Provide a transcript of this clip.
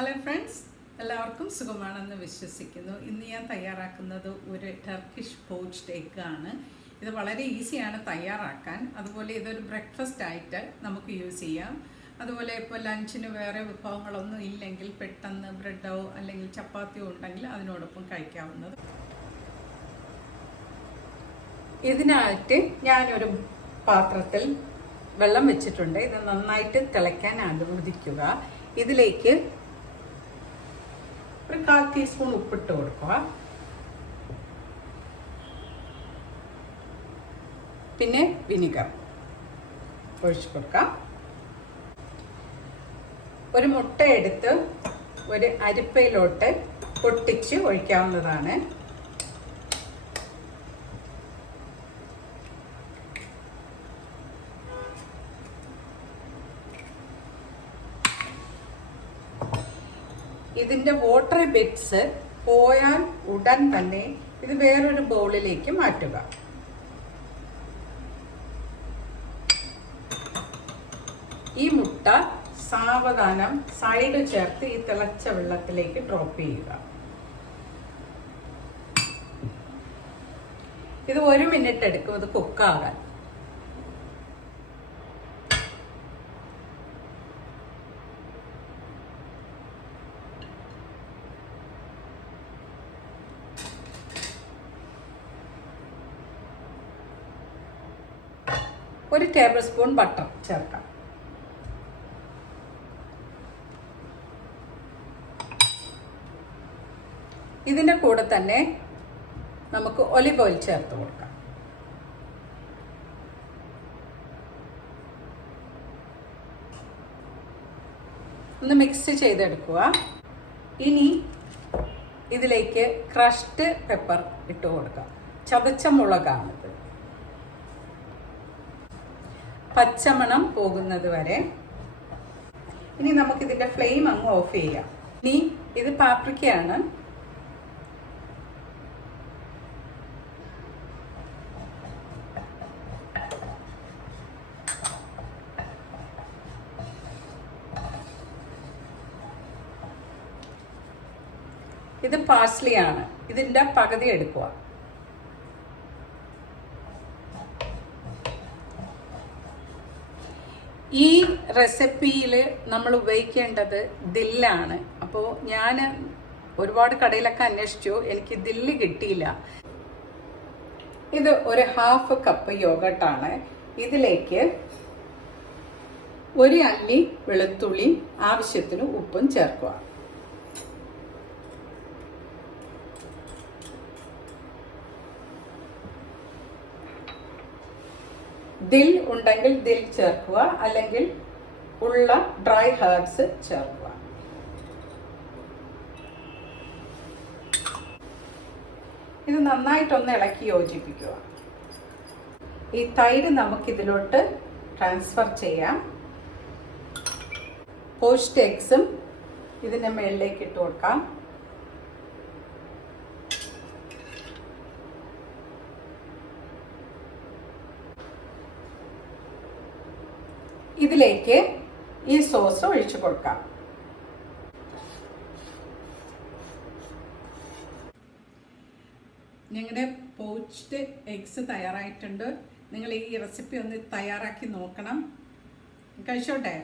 Hello friends, എല്ലാവർക്കും സുഖമാണെന്ന് വിശ്വസിക്കുന്നു. ഇന്ന് ഞാൻ തയ്യാറാക്കുന്നത് ഒരു ടർക്കിഷ് പോച്ച്ഡ് എഗ് ആണ്. ഇത് വളരെ ഈസിയാണ് തയ്യാറാക്കാൻ. അതുപോലെ ഇതൊരു ബ്രേക്ക്ഫാസ്റ്റ് ആയിട്ട് നമുക്ക് യൂസ് ചെയ്യാം. അതുപോലെ ഇപ്പോൾ ലഞ്ചിന് വേറെ വിഭവങ്ങളൊന്നും ഇല്ലെങ്കിൽ പെട്ടെന്ന് ബ്രെഡോ അല്ലെങ്കിൽ ചപ്പാത്തിയോ ഉണ്ടെങ്കിൽ അതിനോടൊപ്പം കഴിക്കാവുന്നത്. ഇതിനായിട്ട് ഞാനൊരു പാത്രത്തിൽ വെള്ളം വെച്ചിട്ടുണ്ട്. ഇത് നന്നായിട്ട് തിളയ്ക്കാൻ അനുവദിക്കുക. ഇതിലേക്ക് ഒരു 1/4 ടീസ്പൂൺ ഉപ്പിട്ട് കൊടുക്കുക. പിന്നെ വിനിഗർ ഒഴിച്ചു കൊടുക്കാം. ഒരു മുട്ട എടുത്ത് ഒരു അരിപ്പയിലോട്ട് പൊട്ടിച്ച് ഒഴിക്കാവുന്നതാണ്. ഇതിൻ്റെ വാട്ടർ ബിറ്റ്സ് പോയാൽ ഉടൻ തന്നെ ഇത് വേറൊരു ബൗളിലേക്ക് മാറ്റുക. ഈ മുട്ട സാവധാനം സൈഡ് ചേർത്ത് ഈ തിളച്ച വെള്ളത്തിലേക്ക് ഡ്രോപ്പ് ചെയ്യുക. ഇത് 1 മിനിറ്റ് എടുക്കും ഇത് കുക്കാകാൻ. ഒരു ടേബിൾ സ്പൂൺ ബട്ടർ ചേർക്കാം. ഇതിൻ്റെ കൂടെ തന്നെ നമുക്ക് ഒലിവ് ഓയിൽ ചേർത്ത് കൊടുക്കാം. ഒന്ന് മിക്സ് ചെയ്തെടുക്കുക. ഇനി ഇതിലേക്ക് ക്രഷ്ഡ് പെപ്പർ ഇട്ട് കൊടുക്കാം. ചതച്ച മുളകാണിത്. പച്ചമണം പോകുന്നത് വരെ. ഇനി നമുക്കിതിൻ്റെ ഫ്ലെയിം അങ്ങ് ഓഫ് ചെയ്യാം. ഇനി ഇത് പാപ്രിക്കയാണ്. ഇത് പാഴ്സ്ലി ആണ്. ഇതിൻ്റെ പകുതി എടുക്കുക. ഈ റെസിപ്പിയിൽ നമ്മൾ ഉപയോഗിക്കേണ്ടത് ദില്ലാണ്. അപ്പോൾ ഞാൻ ഒരുപാട് കടയിലൊക്കെ അന്വേഷിച്ചു, എനിക്ക് ദില്ല് കിട്ടിയില്ല. ഇത് ഒരു 1/2 കപ്പ് യോഗട്ടാണ്. ഇതിലേക്ക് 1 അല്ലി വെളുത്തുള്ളി ആവശ്യത്തിന് ഉപ്പും ചേർക്കുക. ദിൽ ഉണ്ടെങ്കിൽ ദിൽ ചേർക്കുക, അല്ലെങ്കിൽ ഉള്ള ഡ്രൈ ഹെർബ്സ് ചേർക്കുക. ഇത് നന്നായിട്ടൊന്ന് ഇളക്കി യോജിപ്പിക്കുക. ഈ തൈര് നമുക്കിതിലോട്ട് ട്രാൻസ്ഫർ ചെയ്യാം. പോച്ച്ഡ് എഗ്സും ഇതിൻ്റെ മുകളിലേക്ക് ഇട്ട് കൊടുക്കാം. ഇതിലേക്ക് ഈ സോസ് ഒഴിച്ചു കൊടുക്കാം. ഞങ്ങളുടെ പോച്ച്ഡ് എഗ്സ് തയ്യാറായിട്ടുണ്ട്. നിങ്ങൾ ഈ റെസിപ്പി ഒന്ന് തയ്യാറാക്കി നോക്കണം. കഴിച്ചോട്ടെ.